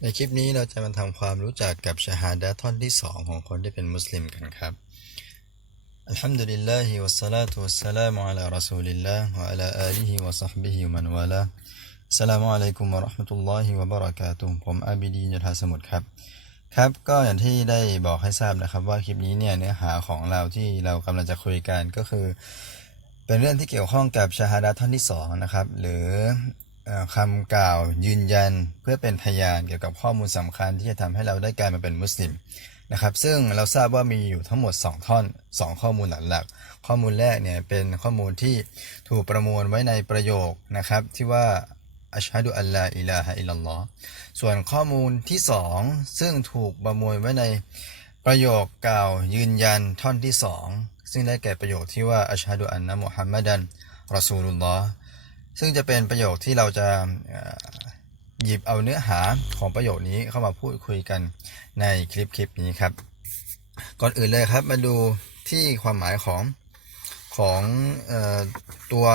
ในคลิปนี้เราจะมาทำความรู้จักกับชาฮาดะท่อนที่สองของคนที่เป็นมุสลิมกันครับอัลฮัมดุลิลลาฮิวัสลาตุวัสสลามุอะลารอซูลิลลาฮ์วะอะลาอาลีฮิวะซัฮบิฮิวะมันวะลาอัสสลามุอะลัยกุมวะเราะห์มะตุลลอฮิวะบะเราะกาตุฮ์ผมอาบิดีนยทาสมุทรครับ ครับก็อย่างที่ได้บอกให้ทราบนะครับ ว่าคลิปนี้เนี่ยเนื้อหาของเราที่เรากำลังจะคุยกันก็คือ เป็นเรื่องที่เกี่ยวข้องกับชาฮาดะท่อนที่สองนะครับหรือ คำกล่าวยืนยันเพื่อเป็นพยานเกี่ยวกับข้อมูลสำคัญที่จะทำให้เราได้กลายมาเป็นมุสลิมนะครับ ซึ่งเราทราบว่ามีอยู่ทั้งหมด 2 ท่อน 2 ข้อมูลหลักๆข้อมูลแรกเนี่ยเป็นข้อมูลที่ถูกประมวลไว้ในประโยคนะครับ ที่ว่าอัชฮะดุอัลลาอิลาฮะอิลลัลลอฮ์ส่วนข้อมูลที่ 2 ซึ่งถูกประมวลไว้ในประโยคกล่าวยืนยันท่อนที่ 2 ซึ่งได้แก่ประโยคที่ว่าอัชฮะดุอันนะมุฮัมมัดันรอซูลุลลอฮ์ ซึ่งจะเป็นประโยคที่เราจะหยิบเอาเนื้อหาของประโยคนี้เข้ามาพูดคุยกันในคลิปคลิปนี้ครับ ก่อนอื่นเลยครับมาดูที่ความหมายของของออตัว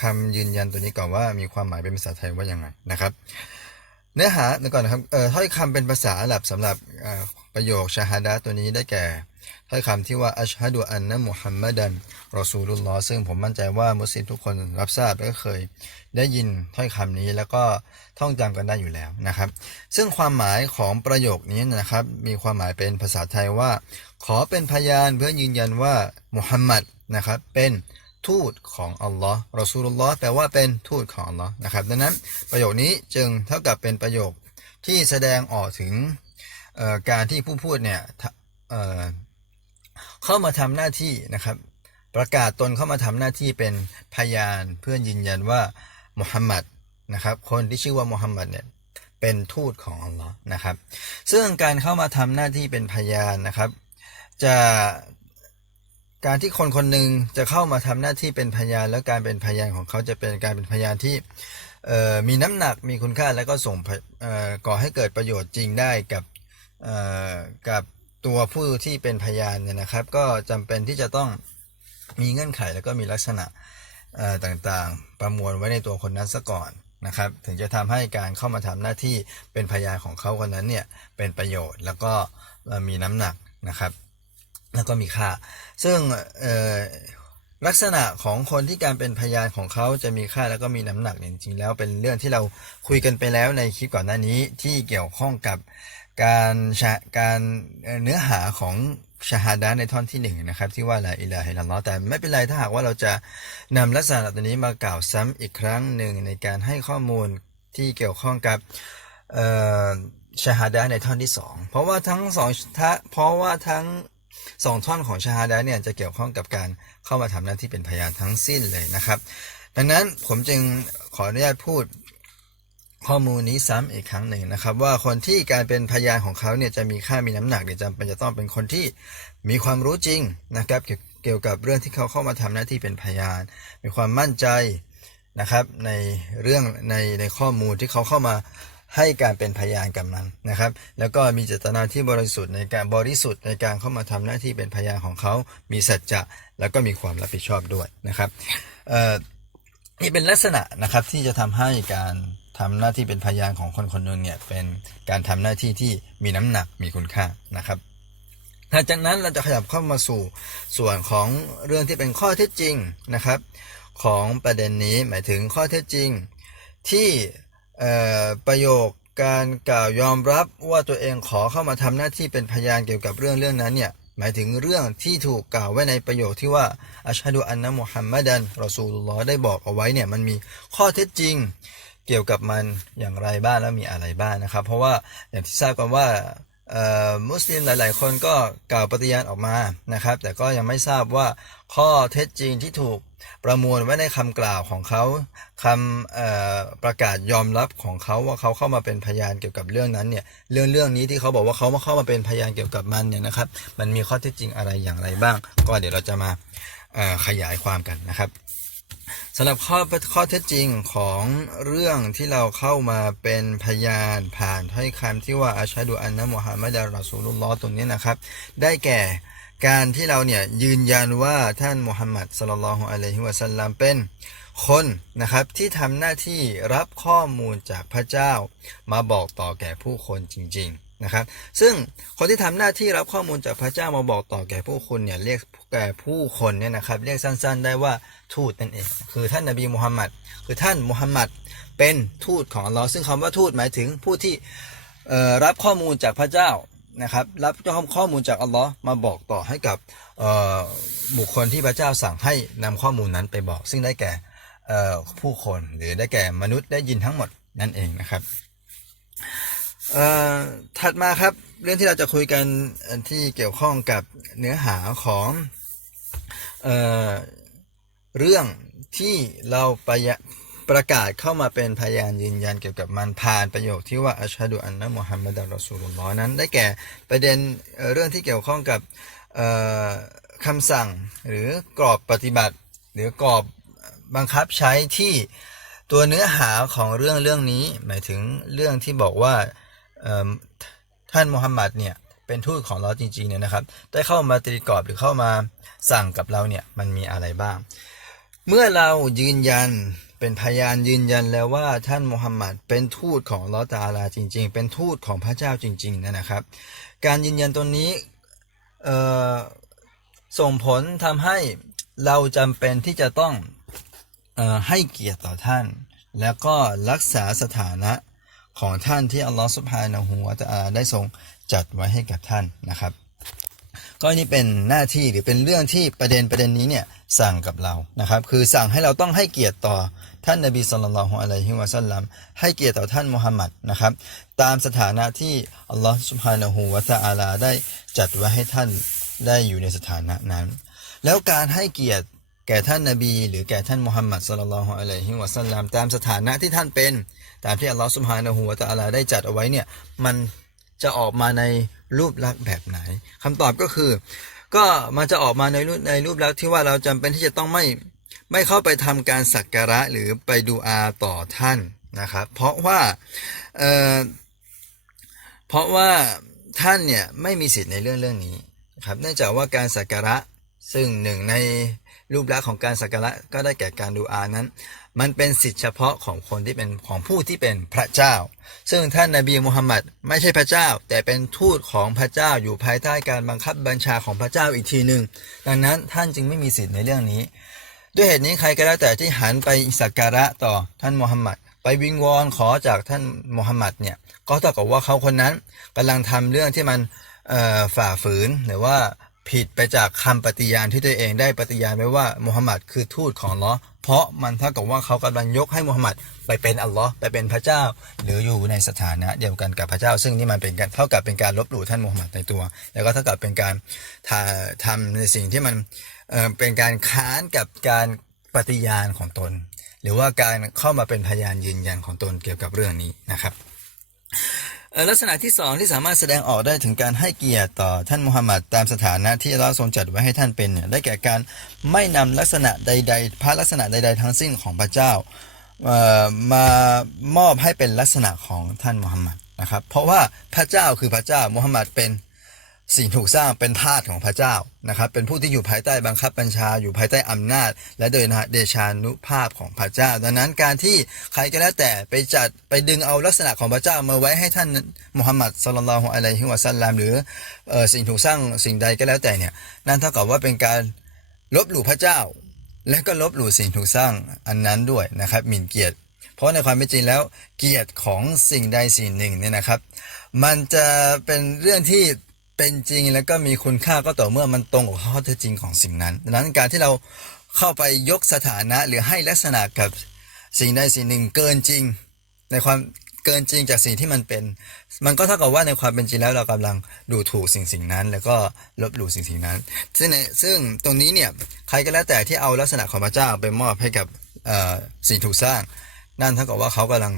คำยืนยันตัวนี้ก่อนว่ามีความหมายเป็นภาษาไทยว่ายังไงนะครับ เนื้อหาก่อนนะครับถ้อยคำเป็นภาษาอาหรับสำหรับประโยคชาฮาดะตัวนี้ได้แก่ ถ้อยคำที่ว่าอัชฮะดุอันนะมุฮัมมัดันรอซูลุลลอซึ่งผมมั่นใจว่ามุสลิมทุกคนรับทราบและก็เคย ได้ยินถ้อยคำนี้แล้วก็ท่องจำกันได้อยู่แล้วนะครับ ซึ่งความหมายของประโยคนี้นะครับ มีความหมายเป็นภาษาไทยว่า ขอเป็นพยานเพื่อยืนยันว่ามุฮัมมัดนะครับเป็นทูตของอัลลอฮ์รอซูลุลลอแปลว่าเป็นทูตของอัลลอฮ์นะครับดังนั้นประโยคนี้จึงเท่ากับเป็นประโยคที่แสดงออกถึงการที่ผู้พูดเนี่ย เข้ามาทำหน้าที่นะครับ ประกาศตนเข้ามาทำหน้าที่เป็นพยานเพื่อยืนยันว่ามุฮัมมัดนะครับ คนที่ชื่อว่ามุฮัมมัดเนี่ยเป็นทูตของอัลลอฮ์นะครับ ซึ่งการเข้ามาทำหน้าที่เป็นพยานนะครับ จะการที่คนคนหนึ่งจะเข้ามาทำหน้าที่เป็นพยาน แล้วการเป็นพยานของเขาจะเป็นการเป็นพยานที่มีน้ำหนักมีคุณค่าแล้วก็ส่งก่อให้เกิดประโยชน์จริงได้กับกับ ตัวผู้ที่เป็นพยานเนี่ยนะครับ ก็จำเป็นที่จะต้องมีเงื่อนไขแล้วก็มีลักษณะต่างๆ ประมวลไว้ในตัวคนนั้นซะก่อนนะครับ ถึงจะทำให้การเข้ามาทำหน้าที่เป็นพยานของเขาคนนั้นเนี่ยเป็นประโยชน์แล้วก็มีน้ำหนักนะครับ แล้วก็มีค่า ซึ่งลักษณะของคนที่การเป็นพยานของเขาจะมีค่าแล้วก็มีน้ำหนักเนี่ยจริงๆแล้วเป็นเรื่องที่เราคุยกันไปแล้วในคลิปก่อนหน้านี้ที่เกี่ยวข้องกับ การการเนื้อหาของชาฮาดะในท่อนที่หนึ่งนะครับที่ว่าละอิลาฮิลลัลลอฮ์แต่ไม่เป็นไรถ้าหากว่าเราจะนำลักษณะตัวนี้มากล่าวซ้ำอีกครั้งหนึ่งในการให้ข้อมูลที่เกี่ยวข้องกับชาฮาดะในท่อนที่สองเพราะว่าทั้งสองทะเพราะว่าทั้งสองท่อนของชาฮาดะเนี่ยจะเกี่ยวข้องกับการเข้ามาทำหน้าที่เป็นพยานทั้งสิ้นเลยนะครับ ดังนั้นผมจึงขออนุญาตพูด ข้อมูลนี้ซ้ำอีกครั้งหนึ่งนะครับ ว่าคนที่การเป็นพยานของเขาเนี่ยจะมีค่ามีน้ำหนักเนี่ยจำเป็นจะต้องเป็นคนที่มีความรู้จริงนะครับ เกี่ยวกับเรื่องที่เขาเข้ามาทำหน้าที่เป็นพยาน มีความมั่นใจนะครับในเรื่องในในข้อมูลที่เขาเข้ามาให้การเป็นพยานกับมันนะครับ แล้วก็มีเจตนาที่บริสุทธิ์ในการบริสุทธิ์ในการเข้ามาทำหน้าที่เป็นพยานของเขา มีสัจจะแล้วก็มีความรับผิดชอบด้วยนะครับนี่เป็นลักษณะนะครับที่จะทำให้การ ทำหน้าที่เป็นพยานของคนคนหนึ่งเนี่ยเป็นการทำหน้าที่ที่มีน้ำหนักมีคุณค่านะครับหลังจากนั้นเราจะขยับเข้ามาสู่ส่วนของเรื่องที่เป็นข้อเท็จจริงนะครับ ของประเด็นนี้หมายถึงข้อเท็จจริง ที่ประโยคการกล่าวยอมรับว่าตัวเองขอเข้ามาทำหน้าที่เป็นพยานเกี่ยวกับเรื่องเรื่องนั้นเนี่ยหมายถึงเรื่องที่ถูกกล่าวไว้ในประโยคที่ว่าอัชฮะดุอันนะมุฮัมมัดันรอซูลุลลอฮ์ได้บอกเอาไว้เนี่ยมันมีข้อเท็จจริง เกี่ยวกับมันอย่างไรบ้างแล้วมีอะไรบ้างนะครับ เพราะว่าอย่างที่ทราบกันว่ามุสลิมหลาย ๆ คนก็กล่าวปฏิญาณออกมานะครับ แต่ก็ยังไม่ทราบว่าข้อเท็จจริงที่ถูกประมวลไว้ในคำกล่าวของเขาคำประกาศยอมรับของเขาว่าเขาเข้ามาเป็นพยานเกี่ยวกับเรื่องนั้นเนี่ยเรื่องเรื่องนี้ที่เขาบอกว่าเขามาเข้ามาเป็นพยานเกี่ยวกับมันเนี่ยนะครับ มันมีข้อเท็จจริงอะไรอย่างไรบ้าง ก็เดี๋ยวเราจะมาขยายความกันนะครับ สำหรับข้อข้อเท็จจริงของเรื่องที่เราเข้ามาเป็นพยานผ่านถ้อยคำที่ว่าอัชฮะดุอันนะมุฮัมมัดรอซูลุลลอฮ์ตรงนี้นะครับ ได้แก่การที่เราเนี่ยยืนยันว่าท่านมุฮัมมัดสลลัลลอฮุอะลัยฮิวะสัลลัมเป็นคนนะครับที่ทำหน้าที่รับข้อมูลจากพระเจ้ามาบอกต่อแก่ผู้คนจริง ๆ นะครับ ซึ่งคนที่ทำหน้าที่รับข้อมูลจากพระเจ้ามาบอกต่อแก่ผู้คนเนี่ยเรียกแก่ผู้คนเนี่ยนะครับเรียกสั้นๆ ได้ว่าทูตนั่นเอง คือท่านนบีมุฮัมมัดคือท่านมุฮัมมัดเป็นทูตของอัลลอฮ์ซึ่งคำว่าทูตหมายถึงผู้ที่รับข้อมูลจากพระเจ้านะครับรับข้อมูลจากอัลลอฮ์มาบอกต่อให้กับบุคคลที่พระเจ้าสั่งให้นำข้อมูลนั้นไปบอก ซึ่งได้แก่ผู้คนหรือได้แก่มนุษย์ได้ยินทั้งหมดนั่นเองนะครับ ถัดมาครับเรื่องที่เราจะคุยกันที่เกี่ยวข้องกับเนื้อหาของเอเรื่องที่เราประประกาศเข้ามาเป็นพยานยืนยันเกี่ยวกับมันผ่านประโยคที่ว่าอัชฮะดุอันนะมุฮัมมัดอัลรอซูลุลลอฮ์นั้น ได้แก่ประเด็นเเรื่องที่เกี่ยวข้องกับคำสั่งหรือกรอบปฏิบัติ หรือกรอบบังคับใช้ที่ตัวเนื้อหาของเรื่องเรื่องนี้ หมายถึงเรื่องที่บอกว่า ท่านมุฮัมมัดเนี่ยเป็นทูตของเราจริงๆเนี่ยนะครับ ได้เข้ามาตีกรอบหรือเข้ามาสั่งกับเราเนี่ยมันมีอะไรบ้าง เมื่อเรายืนยันเป็นพยานยืนยันแล้วว่าท่านมุฮัมมัดเป็นทูตของลอตะอาลาจริง ๆ เป็นทูตของพระเจ้าจริง ๆนะนะครับ การยืนยันตรงนี้ส่งผลทำให้เราจำเป็นที่จะต้องออให้เกียรติต่อท่าน แล้วก็รักษาสถานะ ของท่านที่อัลลอฮ์สุบฮานะฮูวะตะอาได้ทรงจัดไว้ให้กับท่านนะครับ ก็นี่เป็นหน้าที่หรือเป็นเรื่องที่ประเด็นประเด็นนี้เนี่ยสั่งกับเรานะครับ คือสั่งให้เราต้องให้เกียรติต่อท่านนบีสุลต่านละฮ์อะลัยฮิวะสัลลัมให้เกียรติต่อท่านมุฮัมมัดนะครับ ตามสถานะที่อัลลอฮ์สุบฮานะฮูวะตะอาลาได้จัดไว้ให้ท่านได้อยู่ในสถานะนั้น แล้วการให้เกียรติแก่ท่านนบี หรือแก่ท่านมุฮัมมัดสุลลัลลอฮุอะลัยฮิวะสัลลัมตามสถานะที่ท่านเป็น ตามที่อัลลอฮ์สุบฮานะฮูวะตะอาลาได้จัดเอาไว้เนี่ยมันจะออกมาในรูปลักษณ์แบบไหนคำตอบก็คือ ก็มันจะออกมาในรูปในรูปลักษณ์ที่ว่าเราจำเป็นที่จะต้องไม่ไม่เข้าไปทำการสักการะหรือไปดูอาต่อท่านนะครับ เพราะว่าเอ่อเพราะว่าท่านเนี่ยไม่มีสิทธิ์ในเรื่องเรื่องนี้ครับเนื่องจากว่าการสักการะซึ่งหนึ่งในรูปลักษณ์ของการสักการะก็ได้แก่การดูอานั้น มันเป็นสิทธิเฉพาะของคนที่เป็นของผู้ที่เป็นพระเจ้า ซึ่งท่านนาบีมุฮัมมัดไม่ใช่พระเจ้า แต่เป็นทูตของพระเจ้าอยู่ภายใต้การบังคับบัญชาของพระเจ้าอีกทีหนึ่งดังนั้นท่านจึงไม่มีสิทธิ์ในเรื่องนี้ ด้วยเหตุนี้ใครก็แล้วแต่ที่หันไปสักการะต่อท่านมุฮัมมัดไปวิงวอนขอจากท่านมุฮัมมัดเนี่ยก็เท่ากับว่าเขาคนนั้นกำลังทำเรื่องที่มันฝ่าฝืนหรือว่าผิดไปจากคำปฏิญาณที่ตัวเองได้ปฏิญาณไว้ว่ามุฮัมมัดคือทูตของลอ เพราะมันเท่ากับว่าเขากำลังยกให้มูฮัมหมัดไปเป็นอัลลอฮ์ไปเป็นพระเจ้า หรืออยู่ในสถานะเดียวกันกับพระเจ้า ซึ่งนี่มันเป็นการเท่ากับเป็นการลบหลู่ท่านมูฮัมหมัดในตัว แล้วก็เท่ากับเป็นการทาทำในสิ่งที่มันเเป็นการค้านกับการปฏิญาณของตน หรือว่าการเข้ามาเป็นพยานยืนยันของตนเกี่ยวกับเรื่องนี้นะครับ ลักษณะที่สองที่สามารถแสดงออกได้ถึงการให้เกียรติต่อท่านมุฮัมมัดตามสถานะที่เราทรงจัดไว้ให้ท่านเป็นได้แก่การไม่นำลักษณะใด ๆ พระลักษณะใด ๆ ทั้งสิ้นของพระเจ้าเอ่อมามอบให้เป็นลักษณะของท่านมุฮัมมัดนะครับเพราะว่าพระเจ้าคือพระเจ้ามุฮัมมัดเป็น สิ่งถูกสร้างเป็นทาสของพระเจ้านะครับ เป็นผู้ที่อยู่ภายใต้บังคับบัญชา อยู่ภายใต้อำนาจ และโดยนะเดชานุภาพของพระเจ้า ดังนั้นการที่ใครก็แล้วแต่ไปจัดไปดึงเอาลักษณะของพระเจ้ามาไว้ให้ท่านมุฮัมมัดสุลลัลฮุอะลัยฮิวะสัลลัมหรือเอ่อสิ่งถูกสร้างสิ่งใดก็แล้วแต่เนี่ยนั่นเท่ากับว่าเป็นการลบหลู่พระเจ้า และก็ลบหลู่สิ่งถูกสร้างอันนั้นด้วยนะครับหมิ่นเกียรติ เพราะในความเป็นจริงแล้ว เกียรติของสิ่งใดสิ่งหนึ่งเนี่ยนะครับ มันจะเป็นเรื่องที่ เป็นจริงแล้วก็มีคุณค่าก็ต่อเมื่อมันตรงกับข้อเท็จจริงของสิ่งนั้น ดังนั้นการที่เราเข้าไปยกสถานะหรือให้ลักษณะกับสิ่งใดสิ่งหนึ่งเกินจริง ในความเกินจริงจากสิ่งที่มันเป็น มันก็เท่ากับว่าในความเป็นจริงแล้วเรากำลังดูถูกสิ่งสิ่งนั้น แล้วก็ลบหลู่สิ่งสิ่งนั้น ซึ่งในซึ่งตรงนี้เนี่ยใครก็แล้วแต่ที่เอาลักษณะของพระเจ้าไปมอบให้กับสิ่งถูกสร้าง นั่นเท่ากับว่าเขากำลัง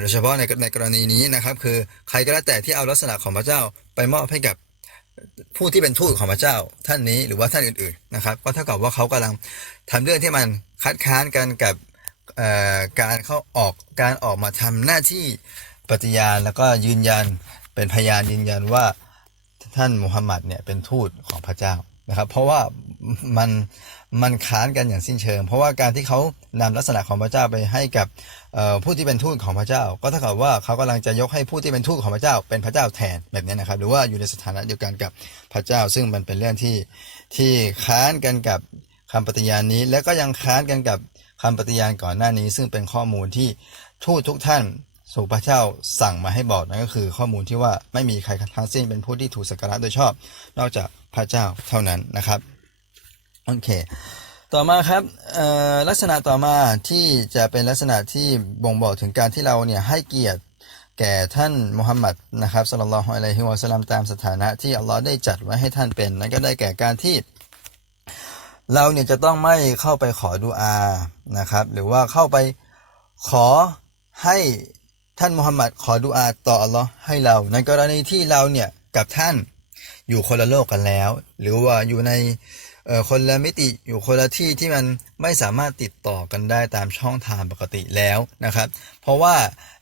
โดยเฉพาะในในกรณีนี้นะครับ คือใครก็แล้วแต่ที่เอาลักษณะของพระเจ้าไปมอบให้กับผู้ที่เป็นทูตของพระเจ้าท่านนี้หรือว่าท่านอื่นๆนะครับ ก็เท่ากับว่าเขากำลังทำเรื่องที่มันคัดค้านกันกับการเข้าออกการออกมาทำหน้าที่ปฏิญาณแล้วก็ยืนยันเป็นพยานยืนยันว่าท่านมุฮัมมัดเนี่ยเป็นทูตของพระเจ้านะครับ เพราะว่ามัน มันค้านกันอย่างสิ้นเชิง เพราะว่าการที่เขานำลักษณะของพระเจ้าไปให้กับผู้ที่เป็นทูตของพระเจ้า ก็เท่ากับว่าเขากำลังจะยกให้ผู้ที่เป็นทูตของพระเจ้า เป็นพระเจ้าแทนแบบนี้นะครับ หรือว่าอยู่ในสถานะเดียวกันกับพระเจ้า ซึ่งมันเป็นเรื่องที่ที่ค้านกันกับคำปฏิญาณนี้ และก็ยังค้านกันกับคำปฏิญาณก่อนหน้านี้ ซึ่งเป็นข้อมูลที่ทูตทุกท่านสู่พระเจ้าสั่งมาให้บอกนั่นก็คือ ข้อมูลที่ว่าไม่มีใครทั้งสิ้นเป็นผู้ที่ถูกสักการะโดยชอบ นอกจากพระเจ้าเท่านั้นนะครับ โอเค ต่อมาครับลักษณะต่อมาที่จะเป็นลักษณะที่บ่งบอกถึงการที่เราเนี่ยให้เกียรติแก่ท่านมุฮัมมัดนะครับสัลลัลฮุอะลัยฮิวะสัลลัมตามสถานะที่อัลลอฮ์ได้จัดไว้ให้ท่านเป็นนั่นก็ได้แก่การที่ เราเนี่ยจะต้องไม่เข้าไปขอดุอานะครับ หรือว่าเข้าไปขอให้ท่านมุฮัมมัดขอดุอาต่ออัลลอฮ์ให้เรา ในกรณีที่เราเนี่ยกับท่านอยู่คนละโลกกันแล้ว หรือว่าอยู่ใน คนละมิติอยู่คนละที่ที่มันไม่สามารถติดต่อกันได้ตามช่องทางปกติแล้วนะครับ เพราะว่า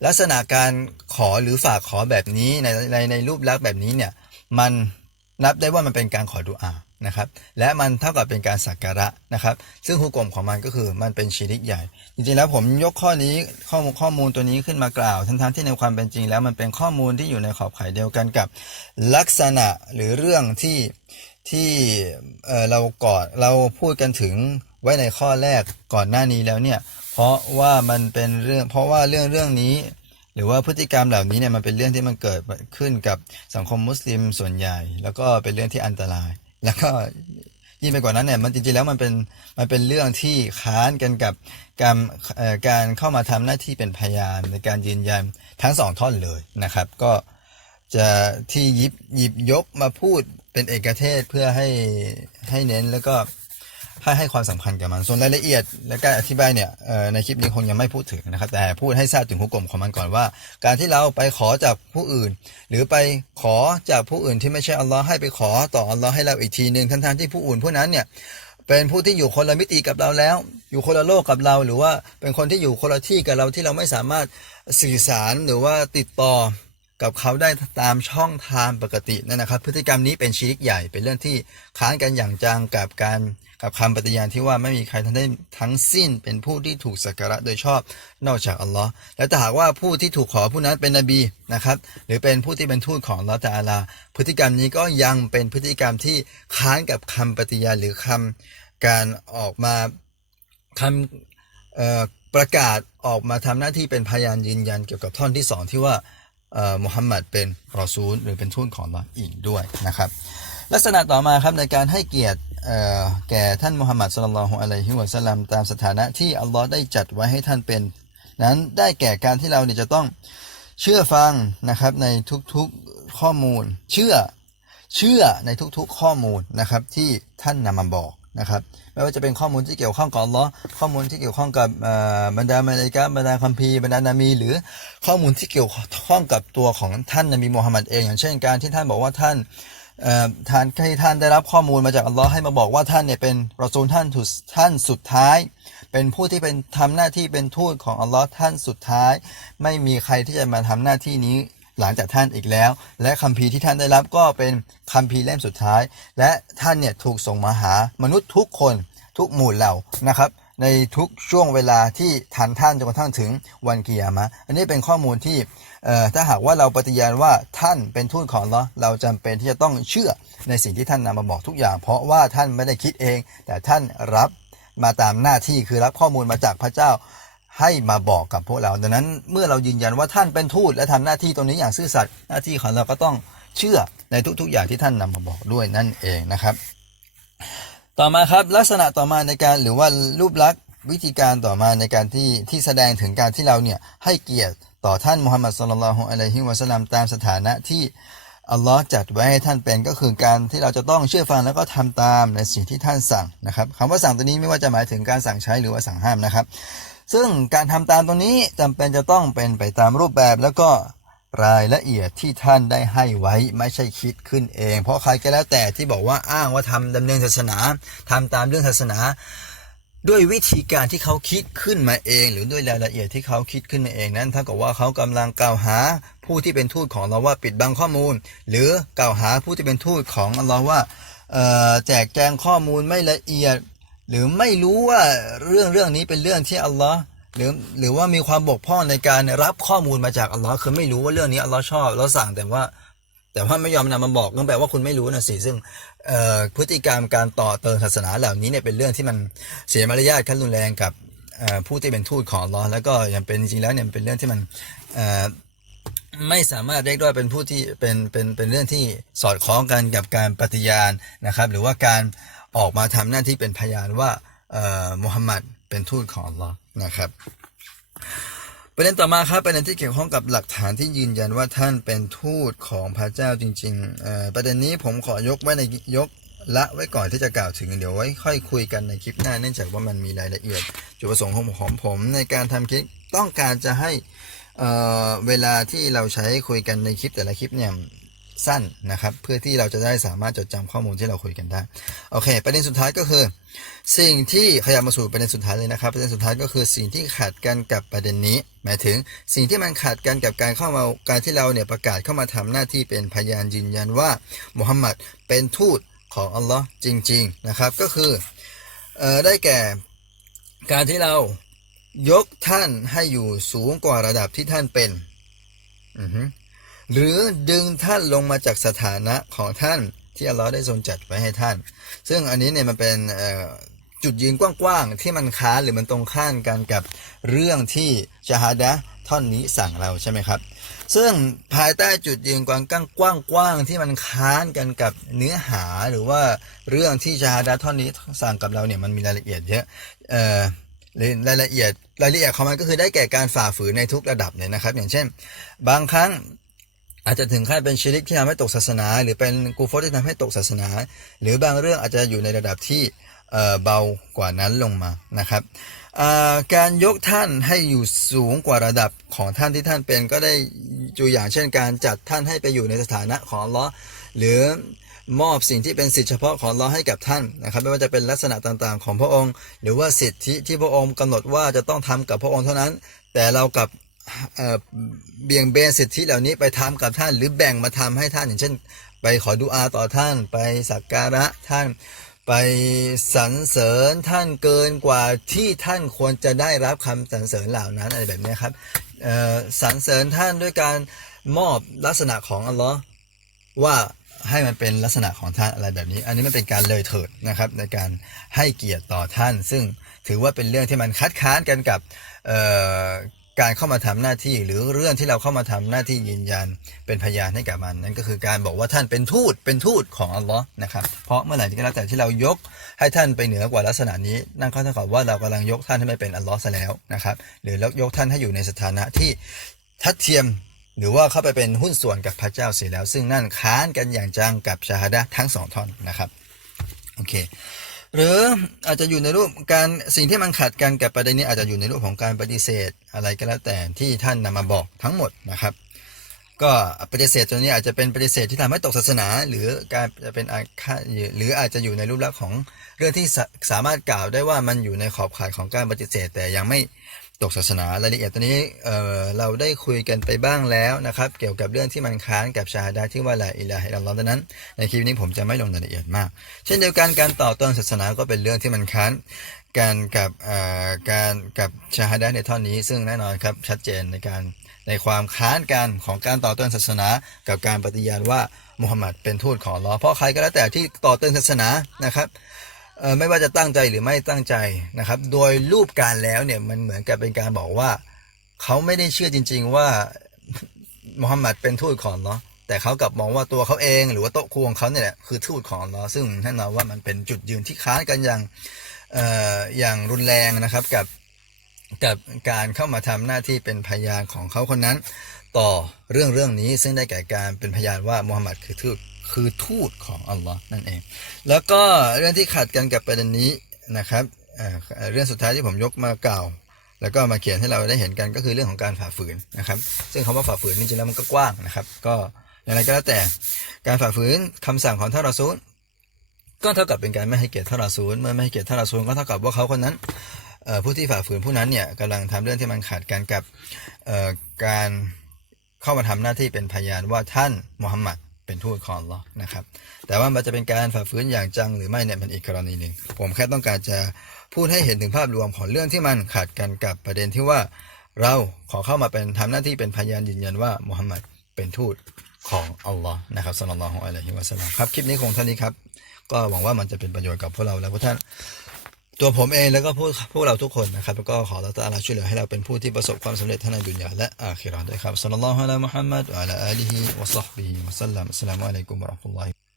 ลักษณะการขอหรือฝากขอแบบนี้ในในในรูปลักษณ์แบบนี้เนี่ยมันนับได้ว่ามันเป็นการขอดุอานะครับ และมันเท่ากับเป็นการสักการะนะครับ ซึ่งหุกกลมของมันก็คือมันเป็นชีริกใหญ่ จริงๆแล้วผมยกข้อนี้ข้อมูลข้อมูลตัวนี้ขึ้นมากล่าว ทั้งๆที่ในความเป็นจริงแล้วมันเป็นข้อมูลที่อยู่ในขอบข่ายเดียวกันกับ ลักษณะหรือเรื่องที่ ที่เรากอนเราพูดกันถึงไว้ในข้อแรกก่อนหน้านี้แล้วเนี่ย เพราะว่ามันเป็นเรื่อง เพราะว่าเรื่องเรื่องนี้ หรือว่าพฤติกรรมเหล่านี้เนี่ยมันเป็นเรื่องที่มันเกิดขึ้นกับสังคมมุสลิมส่วนใหญ่ แล้วก็เป็นเรื่องที่อันตราย แล้วก็ยิ่งไปกว่านั้นเนี่ยมันจริงๆแล้วมันเป็นมันเป็นเรื่องที่ค้านกันกับการการเข้ามาทำหน้าที่เป็นพยานในการยืนยันทั้งสองท่อนเลยนะครับ ก็จะที่หยิบหยิบยกมาพูด เป็นเอกเทศเพื่อให้ให้เน้นแล้วก็ให้ให้ความสำคัญกับมัน ส่วนรายละเอียดและการอธิบายเนี่ยในคลิปนี้คงยังไม่พูดถึงนะครับ แต่พูดให้ทราบถึงหุกกลมของมันก่อนว่า การที่เราไปขอจากผู้อื่น หรือไปขอจากผู้อื่นที่ไม่ใช่อัลลอฮ์ให้ไปขอต่ออัลลอฮ์ให้เราอีกทีหนึ่งทั้งๆที่ผู้อื่นผู้นั้นเนี่ยเป็นผู้ที่อยู่คนละมิติกับเราแล้ว อยู่คนละโลกกับเรา หรือว่าเป็นคนที่อยู่คนละที่กับเราที่เราไม่สามารถสื่อสารหรือว่าติดต่อ กับเขาได้ตามช่องทางปกตินั่นนะครับ พฤติกรรมนี้เป็นชีริกใหญ่เป็นเรื่องที่ค้านกันอย่างจังกับการกับคำปฏิญาณที่ว่าไม่มีใครทั้งได้ทั้งสิ้นเป็นผู้ที่ถูกสักการะโดยชอบนอกจากอัลลอฮ์และถ้าหากว่าผู้ที่ถูกขอผู้นั้นเป็นนบีนะครับ หรือเป็นผู้ที่เป็นทูตของลอตาลา พฤติกรรมนี้ก็ยังเป็นพฤติกรรมที่ค้านกับคำปฏิญาณหรือคำการออกมาคำประกาศออกมาทำหน้าที่เป็นพยานยืนยันเกี่ยวกับท่อนที่สองที่ว่า มุฮัมมัดเป็นรอซูลหรือเป็นทูตของอัลลอฮ์อีกด้วยนะครับ ลักษณะต่อมาครับในการให้เกียรติเอ่อแก่ท่านมุฮัมมัดสุลลัลลอฮุอะลัยฮิวะสัลลัมตามสถานะที่อัลลอฮ์ได้จัดไว้ให้ท่านเป็น นั้นได้แก่การที่เราเนี่ยจะต้องเชื่อฟังนะครับในทุกๆข้อมูล เชื่อเชื่อในทุกๆข้อมูลนะครับที่ท่านนำมาบอก นะครับไม่ว่าจะเป็นข้อมูลที่เกี่ยวข้องกับลลอข้อมูลที่เกี่ยวข้องกับบรรดามาลิกะฮ์บรรดาคัมภีร์บรรดานามี หรือข้อมูลที่เกี่ยวข้องกับตัวของท่านนบีมูฮัมมัดเองอย่างเช่นการที่ท่านบอกว่าท่านท่านให้ท่านได้รับข้อมูลมาจากอัลลอฮ์ให้มาบอกว่าท่านเนี่ยเป็นรอซูลท่านถูท่านสุดท้าย เป็นผู้ที่เป็นทำหน้าที่เป็นทูตของอัลลอฮ์ท่านสุดท้าย ไม่มีใครที่จะมาทำหน้าที่นี้ หลังจากท่านอีกแล้ว และคัมภีร์ที่ท่านได้รับก็เป็นคัมภีร์เล่มสุดท้าย และท่านเนี่ยถูกส่งมาหามนุษย์ทุกคนทุกหมู่เหล่านะครับ ในทุกช่วงเวลาที่ทันท่านจนกระทั่งถึงวันกิยามะ อันนี้เป็นข้อมูลที่ถ้าหากว่าเราปฏิญาณว่าท่านเป็นทูตของอัลลอฮ์เราจำเป็นที่จะต้องเชื่อในสิ่งที่ท่านนำมาบอกทุกอย่าง เพราะว่าท่านไม่ได้คิดเอง แต่ท่านรับมาตามหน้าที่คือรับข้อมูลมาจากพระเจ้า ให้มาบอกกับพวกเรา ดังนั้นเมื่อเรายืนยันว่าท่านเป็นทูตและทำหน้าที่ตรงนี้อย่างซื่อสัตย์หน้าที่ของเราก็ต้องเชื่อในทุกๆอย่างที่ท่านนำมาบอกด้วยนั่นเองนะครับ ต่อมาครับลักษณะต่อมาในการหรือว่ารูปลักษณ์วิธีการต่อมาในการที่ที่แสดงถึงการที่เราเนี่ยให้เกียรติต่อท่านมุฮัมมัดสุลลัลลอฮุอะลัยฮิวะสลลัมตามสถานะที่อัลลอฮ์จัดไว้ให้ท่านเป็นก็คือการที่เราจะต้องเชื่อฟังแล้วก็ทำตามในสิ่งที่ท่านสั่งนะครับคำว่าสั่งตัวนี้ไม่ว่าจะหมายถึงการสั่งใช้หรือว่าสั่งห้ามนะครับ ซึ่งการทำตามตรงนี้จำเป็นจะต้องเป็นไปตามรูปแบบแล้วก็รายละเอียดที่ท่านได้ให้ไว้ไม่ใช่คิดขึ้นเอง เพราะใครก็แล้วแต่ที่บอกว่าอ้างว่าทำดำเนินศาสนาทำตามเรื่องศาสนา ด้วยวิธีการที่เขาคิดขึ้นมาเอง หรือด้วยรายละเอียดที่เขาคิดขึ้นมาเองนั้นเท่ากับว่าเขากำลังกล่าวหาผู้ที่เป็นทูตของเราว่าปิดบังข้อมูล หรือกล่าวหาผู้ที่เป็นทูตของเราว่าแจกแจงข้อมูลไม่ละเอียด หรือไม่รู้ว่าเรื่องเรื่องนี้เป็นเรื่องที่อัลลอฮ์หรือหรือว่ามีความบกพร่องในการรับข้อมูลมาจากอัลลอฮ์คือไม่รู้ว่าเรื่องนี้อัลลอฮ์ชอบแล้วสั่งแต่ว่า แต่ว่าไม่ยอมนำมาบอกก็แปลว่าคุณไม่รู้นะสิซึ่งพฤติกรรมการต่อเติมศาสนาเหล่านี้เนี่ยเป็นเรื่องที่มันเสียมารยาทขั้นรุนแรงกับผู้ที่เป็นทูตของอัลลอฮ์แล้วก็ยังเป็นจริงแล้วเนี่ยเป็นเรื่องที่มันไม่สามารถเรียกได้ว่าเป็นผู้ที่เป็นเป็นเป็นเรื่องที่สอดคล้องกันกับการปฏิญาณนะครับ หรือว่าการ ออกมาทำหน้าที่เป็นพยานว่าเอ่อมุฮัมมัดเป็นทูตของอัลลอฮ์นะครับประเด็นต่อมาครับประเด็นที่เกี่ยวข้องกับหลักฐานที่ยืนยันว่าท่านเป็นทูตของพระเจ้าจริงๆเอ่อประเด็นนี้ผมขอยกไว้ในยกละไว้ก่อนที่จะกล่าวถึงเดี๋ยวไว้ค่อยคุยกันในคลิปหน้าเนื่องจากว่ามันมีรายละเอียด จุดประสงค์ของของผมในการทำคลิปต้องการจะให้เเวลาที่เราใช้คุยกันในคลิปแต่ละคลิปเนี่ย สั้นนะครับ เพื่อที่เราจะได้สามารถจดจำข้อมูลที่เราคุยกันได้ โอเค ประเด็นสุดท้ายก็คือ สิ่งที่ขยับมาสู่ประเด็นสุดท้ายเลยนะครับ ประเด็นสุดท้ายก็คือสิ่งที่ขัดกันกับประเด็นนี้ หมายถึงสิ่งที่มันขัดกันกับการเข้ามาการที่เราเนี่ยประกาศเข้ามาทำหน้าที่เป็นพยานยืนยันว่ามุฮัมมัดเป็นทูตของอัลลอฮ์จริง ๆนะครับ ก็คือเอ่อได้แก่การที่เรายกท่านให้อยู่สูงกว่าระดับที่ท่านเป็นอือฮึ หรือดึงท่านลงมาจากสถานะของท่านที่อัลลอฮ์ได้ทรงจัดไว้ให้ท่าน ซึ่งอันนี้เนี่ยมันเป็นจุดยืนกว้างๆที่มันค้านหรือมันตรงข้ามกันกับเรื่องที่ชาฮาดะท่อนนี้สั่งเราใช่ไหมครับ ซึ่งภายใต้จุดยืนกว้างกว้างๆที่มันค้านกันกับเนื้อหาหรือว่าเรื่องที่ชาฮาดะท่อนนี้สั่งกับเราเนี่ยมันมีรายละเอียดเยอะเอ่อรายละเอียดรายละเอียดของมันก็คือได้แก่การฝ่าฝืนในทุกระดับเนี่ยนะครับ อย่างเช่น บางครั้ง อาจจะถึงขั้นเป็นชิริกที่ทำให้ตกศาสนา หรือเป็นกูฟอที่ทำให้ตกศาสนา หรือบางเรื่องอาจจะอยู่ในระดับที่เบากว่านั้นลงมานะครับการยกท่านให้อยู่สูงกว่าระดับของท่านที่ท่านเป็นก็ได้ตัวอย่างเช่นการจัดท่านให้ไปอยู่ในสถานะของลเลาะห์หรือมอบสิ่งที่เป็นสิทธิเฉพาะของลเลาให้กับท่านนะครับไม่ว่าจะเป็นลักษณะต่างๆ ของพระองค์ หรือว่าสิทธิที่พระองค์กำหนดว่าจะต้องทำกับพระองค์เท่านั้น แต่เรากับ เบี่ยงเบนสิทธิเหล่านี้ไปทำกับท่าน หรือแบ่งมาทำให้ท่าน อย่างเช่น ไปขอดุอาต่อท่าน ไปสักการะท่าน ไปสรรเสริญท่านเกินกว่าที่ท่านควรจะได้รับคำสรรเสริญเหล่านั้นอะไรแบบนี้ครับสรรเสริญท่านด้วยการมอบลักษณะของอัลลอฮ์ว่าให้มันเป็นลักษณะของท่านอะไรแบบนี้ อันนี้มันเป็นการเลยเถิดนะครับ ในการให้เกียรติต่อท่าน ซึ่งถือว่าเป็นเรื่องที่มันคัดค้านกันกับ การเข้ามาทำหน้าที่ หรือเรื่องที่เราเข้ามาทำหน้าที่ยืนยันเป็นพยานให้กับมัน นั่นก็คือการบอกว่าท่านเป็นทูตเป็นทูตของอัลลอฮ์นะครับ เพราะเมื่อไหร่ก็แล้วแต่ที่เรายกให้ท่านไปเหนือกว่าลักษณะนี้ นั่นก็เท่ากับว่าเรากำลังยกท่านให้ไม่เป็นอัลลอฮ์ซะแล้วนะครับ หรือแล้วยกท่านให้อยู่ในสถานะที่ทัดเทียมหรือว่าเข้าไปเป็นหุ้นส่วนกับพระเจ้าเสียแล้ว ซึ่งนั่นค้านกันอย่างจังกับชาฮดะทั้งสองท่อนนะครับโอเค หรืออาจจะอยู่ในรูปการสิ่งที่มันขัดกันกับประเด็นนี้อาจจะอยู่ในรูปของการปฏิเสธอะไรก็แล้วแต่ที่ท่านนำมาบอกทั้งหมดนะครับ ก็ปฏิเสธตัวนี้อาจจะเป็นปฏิเสธที่ทำให้ตกศาสนา หรือการจะเป็นอาฆาตหรืออาจจะอยู่ในรูปลักษณ์ของเรื่องที่สาสามารถกล่าวได้ว่ามันอยู่ในขอบข่ายของการปฏิเสธแต่ยังไม่ ตกศาสนารายละเอียดตัวนี้เเราได้คุยกันไปบ้างแล้วนะครับ เกี่ยวกับเรื่องที่มันค้านกับชาดะที่ว่าละอิลาฮะอิลลอฮ์ดังนั้น ในคลิปนี้ผมจะไม่ลงรายละเอียดมาก เช่นเดียวกันการต่อต้นศาสนาก็เป็นเรื่องที่มันค้านกันกับการกับชาดะในท่อนนี้ ซึ่งแน่นอนครับชัดเจนในการในความค้านกันของการต่อต้นศาสนา กับการปฏิญาณว่ามุฮัมมัดเป็นทูตของอัลลอฮ์เพราะใครก็แล้วแต่ที่ต่อต้นศาสนานะครับ ไม่ว่าจะตั้งใจหรือไม่ตั้งใจนะครับ โดยรูปการแล้วเนี่ยมันเหมือนกับเป็นการบอกว่า เขาไม่ได้เชื่อจริง ๆ ว่ามุฮัมมัดเป็นทูตของเลาะแต่เขากลับมองว่าตัวเขาเองหรือว่าโต๊ะครูของเขาเนี่ยแหละคือทูตของเลาะซึ่งแน่นอนว่ามันเป็นจุดยืนที่ค้านกันอย่างอย่างรุนแรงนะครับกับกับการเข้ามาทำหน้าที่เป็นพยานของเขาคนนั้น ต่อเรื่องเรื่องนี้ซึ่งได้แก่การเป็นพยานว่ามุฮัมมัดคือทูต คือทูตของอัลลอฮ์นั่นเอง แล้วก็เรื่องที่ขัดกันกับประเด็นนี้นะครับเรื่องสุดท้ายที่ผมยกมากล่าว แล้วก็มาเขียนให้เราได้เห็นกันก็คือเรื่องของการฝ่าฝืนนะครับ ซึ่งคำว่าฝ่าฝืนจริงๆแล้วมันก็กว้างนะครับ ก็อย่างไรก็แล้วแต่การฝ่าฝืนคำสั่งของท่านรอซูลก็เท่ากับเป็นการไม่ให้เกียรติท่านรอซูลเมื่อไม่ให้เกียรติท่านรอซูลก็เท่ากับว่าเขาคนนั้นผู้ที่ฝ่าฝืนผู้นั้นเนี่ยกำลังทำเรื่องที่มันขัดกันกับการเข้ามาทำหน้าที่เป็นพยานว่าท่านมุฮัมมัด เป็นทูตของอัลลอฮ์นะครับ แต่ว่ามันจะเป็นการฝ่าฝืนอย่างจังหรือไม่เนี่ยมันอีกกรณีหนึ่ง ผมแค่ต้องการจะพูดให้เห็นถึงภาพรวมของเรื่องที่มันขัดกันกับประเด็นที่ว่าเราขอเข้ามาเป็นทำหน้าที่เป็นพยานยืนยันว่ามุฮัมมัดเป็นทูตของอัลลอฮ์นะครับสัลลัลลอฮุอะลัยฮิวะสัลลัมครับคลิปนี้คงเท่านี้ครับก็หวังว่ามันจะเป็นประโยชน์กับพวกเราและพวกท่าน ตัวผมเองแล้วก็พวกพวกเราทุกคนนะครับแล้วก็ขอละตาลาช่วยเหลือให้เราเป็นผู้ที่ประสบความสำเร็จทั้งในดุนยาและอาคิรอนด้วยครับสัลลัลลอฮุอะลัยฮิมุฮัมมัดวะอะลาอาลีฮิวะศอฮบิฮิวะสัลลัมอัสสลามุอะลัยกุมวะราะห์มุลลอฮิ